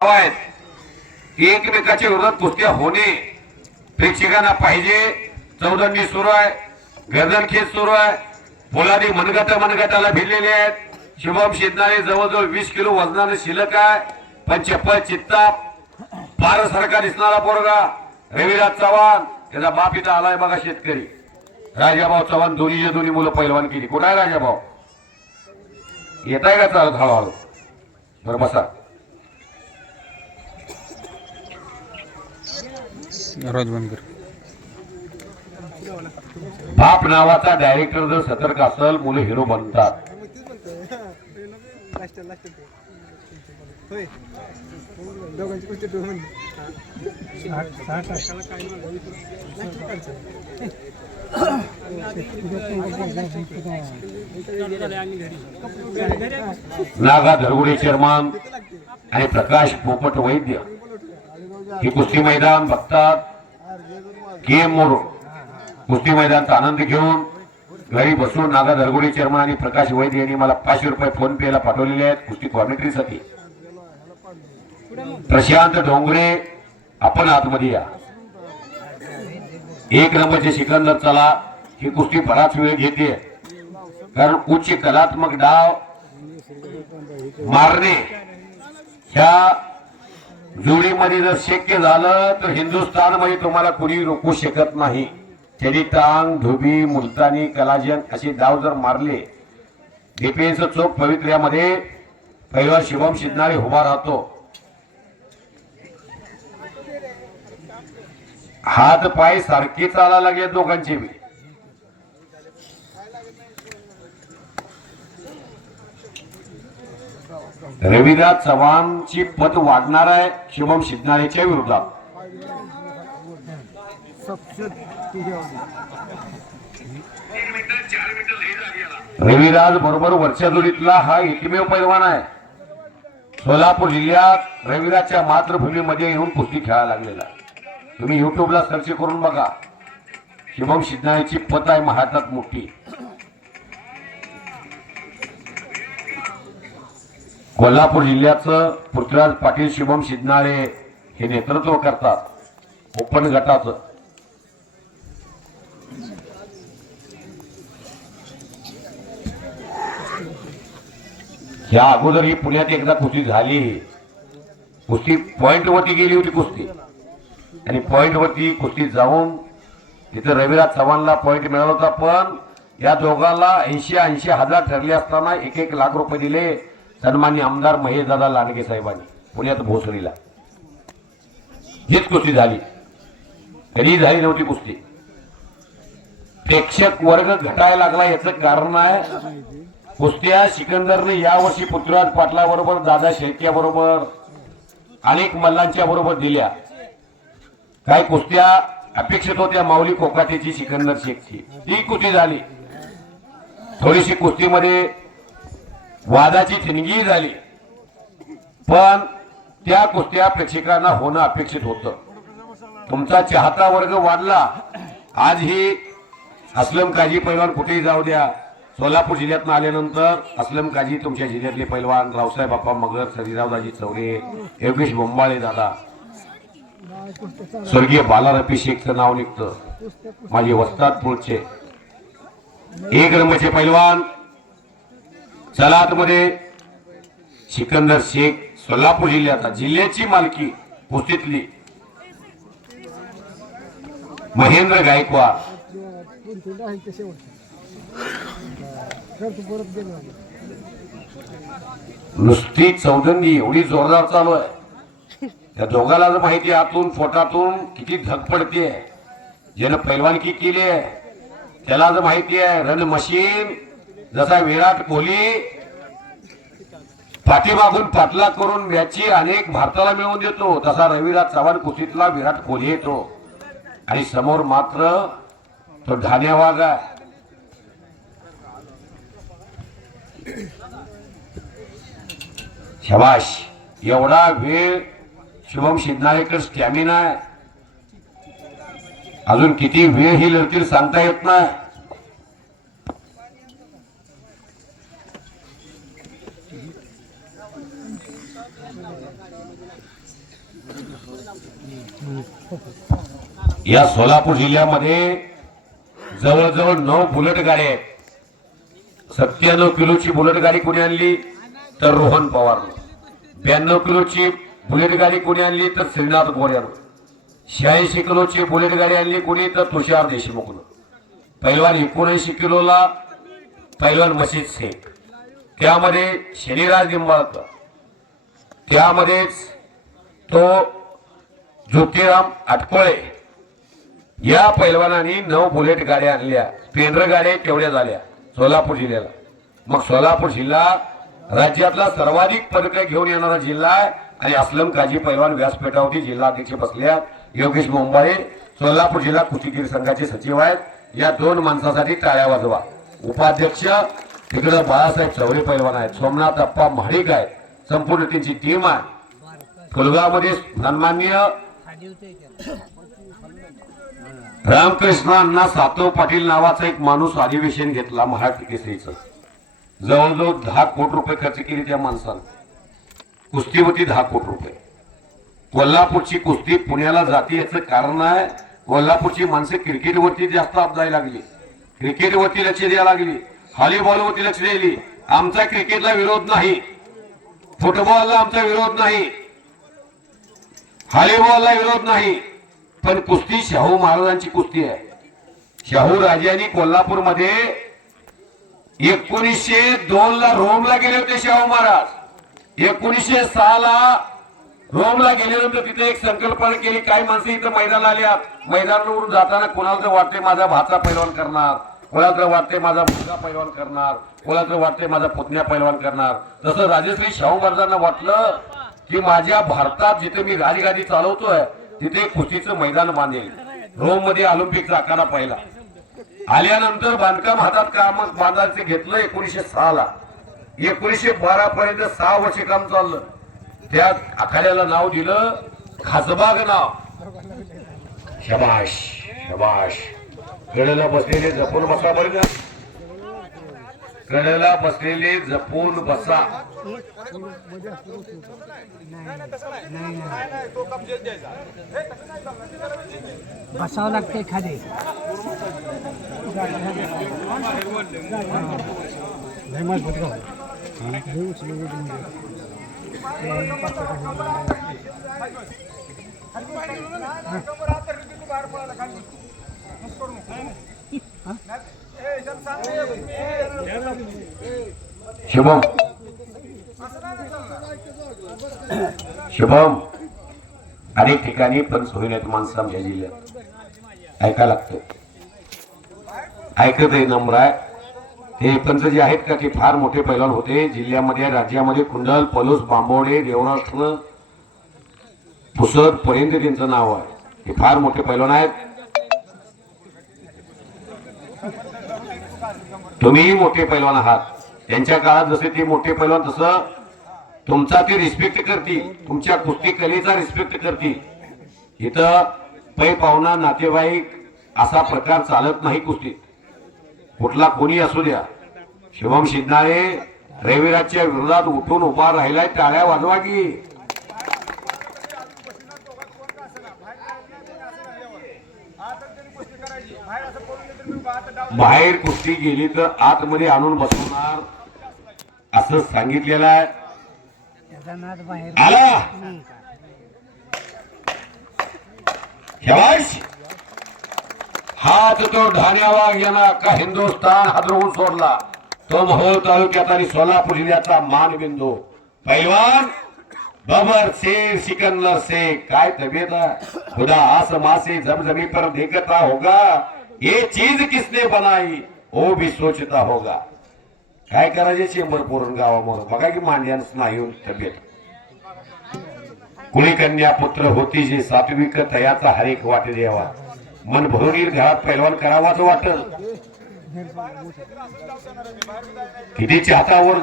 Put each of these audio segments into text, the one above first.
आहेत एकमेकाच्या विरोधात कुस्त्या होणे प्रेक्षकांना पाहिजे। चौदंडी सुरू आहे, गर्दनखेच सुरू आहे, पोलादी मनगटाला भिडलेले आहेत। शुभम शिंदे जवळजवळ 20 किलो वजनाने शिल्लक आहे, पण चप्पल चित्ता फार सारखा दिसणारा पोरगा रविराज चव्हाण, त्याचा बाप इथं आलाय बघा शेतकरी राजाभाऊ चव्हाण। दोन्ही मुलं पैलवान केली। कुठं आहे राजाभाऊ? येत आहे का? चालत हळूहळू बरं बसा। बाप नावाचा डायरेक्टर जर सतर्क असेल मुलं हिरो बनतात। नागा धरगुडे चेअरमन आणि प्रकाश पोपट वैद्य हे कुस्ती मैदान बघतात। केएम मोर कुस्ती मैदानाचा आनंद घेऊन घरी बसून नागा धरगुडे चेअरमन आणि प्रकाश वैद्य यांनी मला 500 रुपये फोन पे ला पाठवलेले आहेत कुस्ती कॉमेंट्रीसाठी। प्रशांत डोंगरे आपण आतमध्ये या। एक नंबरचे सिकंदर चला। ही कुस्ती बराच वेळ घेते कारण उच्च कलात्मक डाव मारणे ह्या जोडीमध्ये जर शक्य झालं तर हिंदुस्थानमध्ये तुम्हाला कुणी रोखू शकत नाही। त्यांनी टांग धोबी मुलतानी कलाजन असे डाव जर मारले डिफेन्स चौक पवित्र्यामध्ये पहिला शुभम शिंदे उभा राहतो। हात पाय सारखे चालायला लागले दोघांचे बी। रविराज चव्हाणची पद वाढणार आहे शुभम शिंदेच्या विरोधात। रविराज बरोबर वरच्या जोडीतला हा एकमेव पैलवान आहे सोलापूर जिल्ह्यात रविराजच्या मातृभूमीमध्ये येऊन कुस्ती खेळायला लागलेला। तुम्ही युट्यूबला सर्च करून बघा, शुभम शिंदेची पद आहे महाराष्ट्रात मोठी। कोल्हापूर जिल्ह्याचं पृथ्वीराज पाटील शुभम शिंदे हे नेतृत्व करतात ओपन गटाचं। या अगोदर ही पुण्यात एकदा कुस्ती झाली, कुस्ती पॉइंट वरती गेली होती कुस्ती आणि पॉइंट वरती कुस्ती जाऊन तिथे रविराज चव्हाणला पॉइंट मिळाला होता। पण या दोघांना 80 हजार ठरले असताना 1 लाख रुपये दिले सन्माननीय आमदार महेशदादा लांडगे साहेबांनी पुण्यात भोसरीला। हीच कुस्ती झाली, कधी झाली नव्हती कुस्ती। प्रेक्षक वर्ग घटायला लागला याचं कारण आहे कुस्त्या सिकंदरने यावर्षी पृथ्वीराज पाटला बरोबर दादा शेळक्या बरोबर अनेक मल्लांच्या बरोबर दिल्या। काही कुस्त्या अपेक्षित होत्या माऊली कोकाटेची सिकंदर शेखची, ती कुस्ती झाली। थोडीशी कुस्तीमध्ये वादाची ठिणगी झाली, पण त्या कुस्त्या प्रेक्षकांना होणं अपेक्षित होतं। तुमचा चाहता वर्ग वाढला। आज ही असलम काजी पैलवान कुठेही जाऊ द्या, सोलापूर जिल्ह्यातून आल्यानंतर असलम काजी तुमच्या जिल्ह्यातले पैलवान रावसाहेब बाप्पा मगर, सरीरावदाजी चौरे, योगेश बोंबाळे दादा, स्वर्गीय बालारपी शेखचं नाव निघतं। माझे वस्ताद पुढचे एक नंबरचे पैलवान चला आतमध्ये। सिकंदर शेख सोलापूर जिल्ह्याचा जिल्ह्याची मालकी कुस्तीतली। महेंद्र गायकवाड नुसती चौदंडी एवढी जोरदार चालू आहे त्या दोघाला जर माहिती आतून पोटातून किती धग पडते। ज्यानं पैलवानकी केली आहे त्याला जर माहिती आहे रन मशीन जसा विराट कोहली पाठीमागून पाठला करून मॅची अनेक भारताला मिळवून देतो तसा रविराज चव्हाण कुस्तीतला विराट कोहली येतो आणि समोर मात्र तो ढाण्यावाग आहे। शाबाश, एवढा वेळ शुभम शिंदेकर स्टॅमिना आहे, अजून किती वेळ ही लढतील सांगता येत नाही। या सोलापूर जिल्ह्यामध्ये जवळजवळ 9 बुलेट गाड्या आहेत. 97 किलोची बुलेट गाडी कोणी आणली तर रोहन पवार. 92 किलोची बुलेट गाडी कोणी आणली तर श्रीनाथ गोऱ्यानं. 86 किलोची बुलेट गाडी आणली कोणी तर तुषार देशमुखनं. पैलवान 79 किलोला पैलवान मशीद शेख, त्यामध्ये शनिराज निंबाळकर, त्यामध्येच तो ज्योतिराम आटकोळे. या पैलवानांनी 9 बुलेट गाड्या आणल्या. पेंढर गाड्या तेवढ्या झाल्या सोलापूर जिल्ह्याला. मग सोलापूर जिल्हा राज्यातला सर्वाधिक पदकं घेऊन येणारा जिल्हा आहे. आणि असलम काजी पैलवान व्यासपीठावरती जिल्हाध्यक्ष बसल्यात. योगेश मुंबाळे सोलापूर जिल्हा कुस्तीगीर संघाचे सचिव आहेत. या 2 माणसासाठी टाळ्या वाजवा. उपाध्यक्ष तिकडे बाळासाहेब चौरे पैलवान आहेत. सोमनाथ अप्पा महाडिक आहेत. संपूर्ण त्यांची टीम आहे. फुलगावमध्ये सन्माननीय रामकृष्ण अण्णा सातव पाटील नावाचा एक माणूस अधिवेशन घेतला महाराष्ट्र केसरीचं. जवळजवळ 10 कोटी रुपये खर्च केले त्या माणसानं. कुस्तीवरती 10 कोटी रुपये. कोल्हापूरची कुस्ती पुण्याला जाते याचं कारण आहे कोल्हापूरची माणसं क्रिकेटवरती जास्त जायला लागली. क्रिकेटवरती लक्ष द्यायला लागली. व्हॉलीबॉलवरती लक्ष द्यायली. आमचा क्रिकेटला विरोध नाही, फुटबॉलला आमचा विरोध नाही, व्हॉलीबॉलला विरोध नाही, पण कुस्ती शाहू महाराजांची कुस्ती आहे. शाहू राजांनी कोल्हापूरमध्ये 1902 ला रोमला गेले होते शाहू महाराज. 1906 ला रोमला गेल्यानंतर तिथे एक संकल्पना केली. काही माणसं इथं मैदानाला आल्यात. मैदानावरून जाताना कोणाला तर वाटते माझा भाचा पैलवान करणार, कोणाला तर वाटते माझा मुलगा पैलवान करणार, कोणाला तर वाटते माझा पुतण्या पैलवान करणार. तसं राजश्री शाहू महाराजांना वाटलं की माझ्या भारतात जिथे मी गाडी चालवतोय तिथे कुस्तीचं मैदान बांधेल. रोम मध्ये ऑलिम्पिकचा आखाडा पहिला. आल्यानंतर बांधकाम हातात काम बांधायचं घेतलं 1906 ला. 1912 पर्यंत 6 वर्ष काम चाललं. त्या आखाड्याला नाव दिलं खासबाग नाव. शबाश शबाश. कडेला बसलेले जपून बसा बरं का. कडेला बसलेले जपून बसा. बसावं लागतंय खाली. शुभम शुभम अनेक ठिकाणी पण सोयीत माणसं आमच्या जिल्ह्यात ऐका लागतं. ऐकत आहे नम्र आहे. हे पंच जे आहेत का ते फार मोठे पैलवान होते. जिल्ह्यामध्ये राज्यामध्ये कुंडल, पलूस, बांबवडे, देवराष्ट्र, पुसद पर्यंत त्यांचं नाव आहे. हे फार मोठे पैलवान आहेत. तुम्हीही मोठे पैलवान आहात. त्यांच्या काळात जसे ते मोठे पैलवान तसं तुमचा ते रिस्पेक्ट करतील. तुमच्या कुस्ती कलेचा रिस्पेक्ट करतील. इथं पै पाहुणा नातेवाईक असा प्रकार चालत नाही कुस्तीत. कुठला कोणी असू द्या. शिवम शिंदे रविराजच्या विरोधात उठून उभा राहिलाय. टाळ्या वाजवा की. बाहेर कुस्ती गेली तर आतमध्ये आणून बसवणार असं सांगितलेलं आहे. आला शाबाश. हात तो ढाण्यावा गेला का हिंदुस्थान हादरवून सोडला. तो मोहोळ तालुक्यात आणि सोलापूर जिल्ह्याचा मानबिंदू पैलवान बबर शेर सिकंदर से. काय तबीयत है खुदा आसमां से जमजमी पर देखता होगा. ये चीज किसने बनाई वो भी सोचता होगा. काय करायचे चेंबर पोरण गावामोर बघा की मांड्याच नाही तब्येत. कुणी कन्या पुत्र होती जे सात्विक तयाचा हरेक वाट द्यावा. मन भरून येईल घरात पैलवान करावाच वाटल. किती हातावर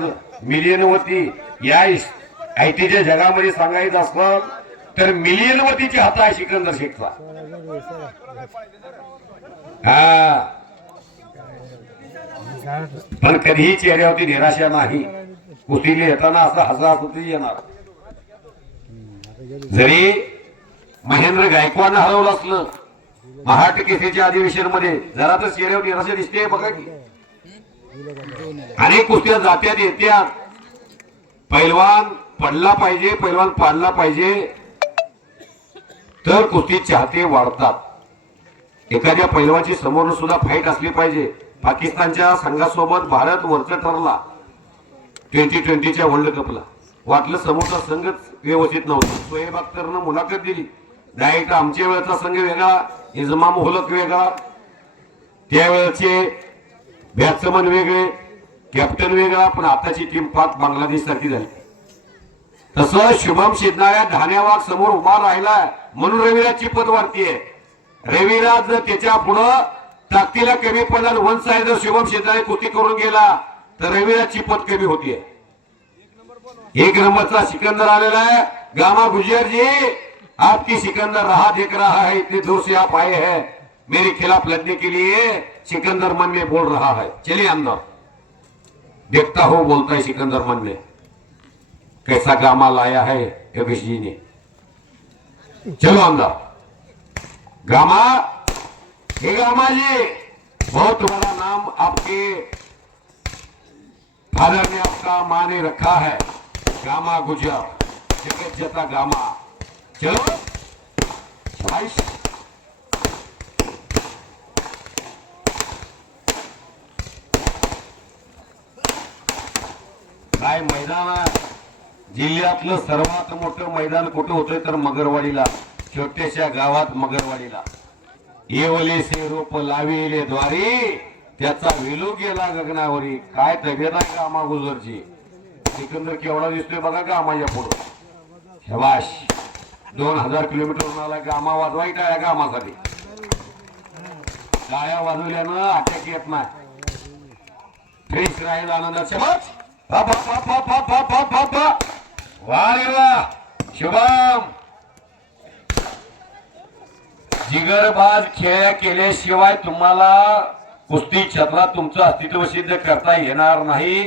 मिलियन वरती या आयटीच्या जगामध्ये सांगायचं असलं तर मिलियन वरतीची हात आहे सिकंदर शेखचा. हा पण कधीही चेहऱ्यावरती निराशा नाही. कुस्तीला येताना असं हसा हसती येणार. जरी महेंद्र गायकवाडनं हरवलं असलं महाराष्ट्र केसरीच्या अधिवेशन मध्ये. जरा तर चेहऱ्यावर निराशा दिसते बघा की. अनेक कुस्त्या जात्यात येत्या. पैलवान पडला पाहिजे, पैलवान पाडला पाहिजे तर कुस्ती चाहते वाढतात. एखाद्या पैलवानची समोर सुद्धा फाईट असली पाहिजे. पाकिस्तानच्या संघासोबत भारत वरचा ठरला 2020च्या वर्ल्ड कपला. वाटलं समोरचा संघच व्यवस्थित नव्हता. सोहेब अख्तरनं मुलाखत दिली, डायरेक्ट आमच्या वेळेचा संघ वेगळा, इजमाम हुलक वेगळा, त्यावेळेचे बॅट्समन वेगळे, कॅप्टन वेगळा, पण आताची टीम पाक बांगलादेश सारखी झाली. तसं शुभम शिदनाळ्या धान्यावाग समोर उभा राहिला म्हणून रविराजची पद वाढतीये. रविराज जर त्याच्या पुढं ताकदीला कमी पडला, वन साइड जर शुभम शिदनाळे कुस्ती करून गेला तर रविराजची पद कमी होतीये. एक नंबरचा सिकंदर आलेला है. गामा गुजर जी, आपकी सिकंदर रहा देख रहा है, इतने दूर से आप आए हैं मेरे खिलाफ लड़ने के लिए. सिकंदर मन में बोल रहा है, चलिए अंदर. देखता हो बोलता है सिकंदर मन में, कैसा गामा लाया है योगेश जी ने. चलो अंदर. गामा, हे गामा जी, बहुत बड़ा नाम आपके फादर ने आपका माँ ने रखा है, गामा गुजर, जगत जता गामा. चलो भाई. काय मैदान आहे. जिल्ह्यातलं सर्वात मोठं मैदान कुठं होतंय तर मगरवाडीला, छोट्याशा गावात मगरवाडीला. येवले से रोप लाविले द्वारी, त्याचा वेलू गेला गगनावरी. काय तब्येत आहे गामा गुजरची. सिकंदर केवढा दिसतोय बघा गामाच्या पुढं. शबाश. 2000 किलोमीटर आला गामा वाजवाय टाळ्या गामासाठी. टाळ्या वाजवल्यानं अटॅक येत नाही. फ्रेश राहील आनंदात. शबाश. वा रे वा शुभम. जिगरबाज खेळ केल्याशिवाय तुम्हाला कुस्ती क्षेत्रात तुमचं अस्तित्व सिद्ध करता येणार नाही.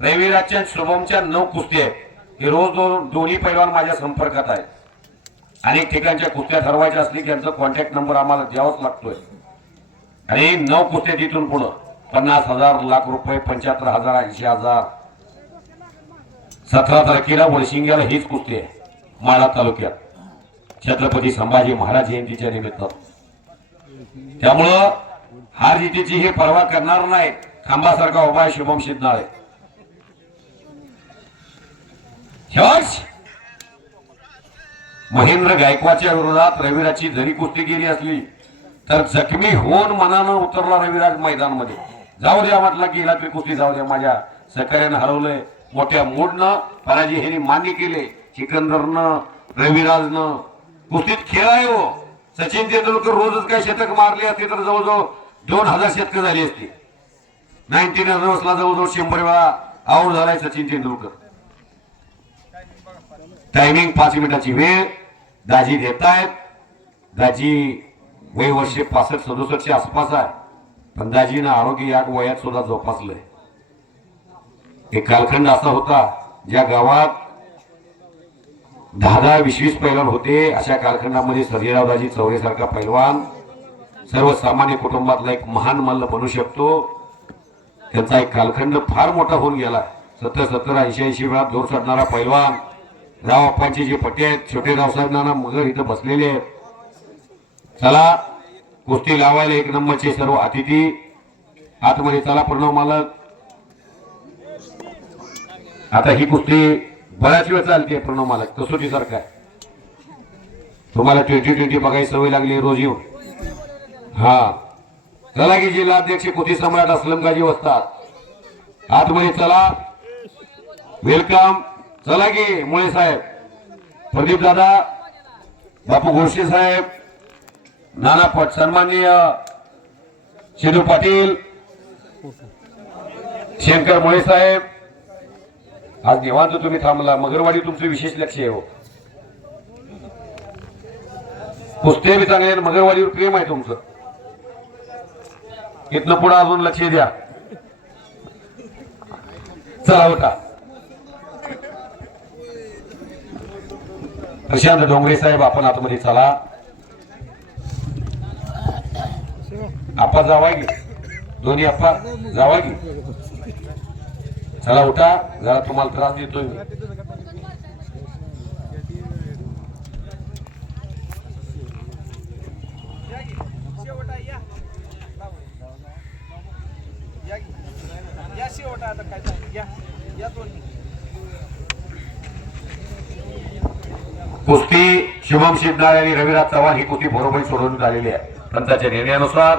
रविराजच्या शुभमच्या 9 कुस्ती आहेत. हे रोज दोन्ही पैलवान माझ्या संपर्कात आहेत. अनेक ठिकाणच्या कुस्त्या ठरवायच्या असली की यांचा कॉन्टॅक्ट नंबर आम्हाला द्यावाच लागतोय. आणि 9 कुस्त्या तिथून पुढं 50,000, लाख रुपये, 75,000, 80,000. 17 तारखेला वडशिंग्याला हीच कुस्ती आहे माळा तालुक्यात, छत्रपती संभाजी महाराज जयंतीच्या निमित्त. त्यामुळं हार जितीची हे पर्वा करणार नाही. खांबासारखा उभा आहे शुभम शिदनाळे. महेंद्र गायकवाडच्या विरोधात रविराजची जरी कुस्ती केली असली तर जखमी होऊन मनानं उतरला रविराज मैदानामध्ये. जाऊ द्या म्हटलं की हिला कुस्ती जाऊ द्या. माझ्या सहकार्यानं हरवलंय. मोठ्या मूडनं पराजय हे मान्य केले. सिकंदरनं, रविराजनं. कुस्तीत खेळ आहे हो. सचिन तेंडुलकर रोजच काय शतक मारले असते तर जवळजवळ 2000 शतक झाली असती. 19 रनर्सला जवळजवळ 100 वेळा आऊट झालाय सचिन तेंडुलकर. टायमिंग 5 मिनिटाची वेळ दाजी देत आहेत. दाजी वय वर्ष 65-67च्या आसपास आहे, पण दाजीनं आरोग्य या वयात सुद्धा जोपासलंय. एक कालखंड असा होता ज्या गावात 10-20 पैलवान होते. अशा कालखंडामध्ये सर्जेराव दाजी चौरेसारखा पैलवान सर्वसामान्य कुटुंबातला एक महान मल्ल बनू शकतो. त्यांचा एक कालखंड फार मोठा होऊन गेला. 70-70, 80-80 वेळा जोर चढणारा पैलवान. राव अप्पांचे जे पट्टे आहेत, छोटे रावसाहेब नाना मगर इथं बसलेले आहेत. चला कुस्ती लावायला 1 नंबरचे सर्व अतिथी आतमध्ये. चला प्रणव मालक. आता ही कुस्ती बऱ्याच वेळ चालते प्रणव मालक, कसोटी सारखा आहे. तुम्हाला 2020 बघायची सवय लागली रोज येऊन. हा चला की जिल्हा अध्यक्ष कुस्ती सम्राट असलम गाजी वस्तात आतमध्ये. चला वेलकम. चला की मुळे साहेब, प्रदीप दादा, बापू घोडसे साहेब, नाना पट, सन्माननीय शेदू पाटील, शंकर मुळे साहेब. आज निवांत तुम्ही थांबला. मगरवाडी तुमचं विशेष लक्ष आहे हो. कुस्ते बी चांगले, मगरवाडीवर प्रेम आहे तुमचं. इथनं पुढे अजून लक्ष द्या. चला होता प्रशांत डोंगरे साहेब आपण आतमध्ये चला. आपा जावा की दोन्ही आपा जावा की. चला उठा, जरा तुम्हाला त्रास देतोय मी. कुस्ती शुभम शिवनार आणि रविराज चव्हाण ही कुस्ती बरोबर सोडवण्यात आलेली आहे. पंचाच्या निर्णयानुसार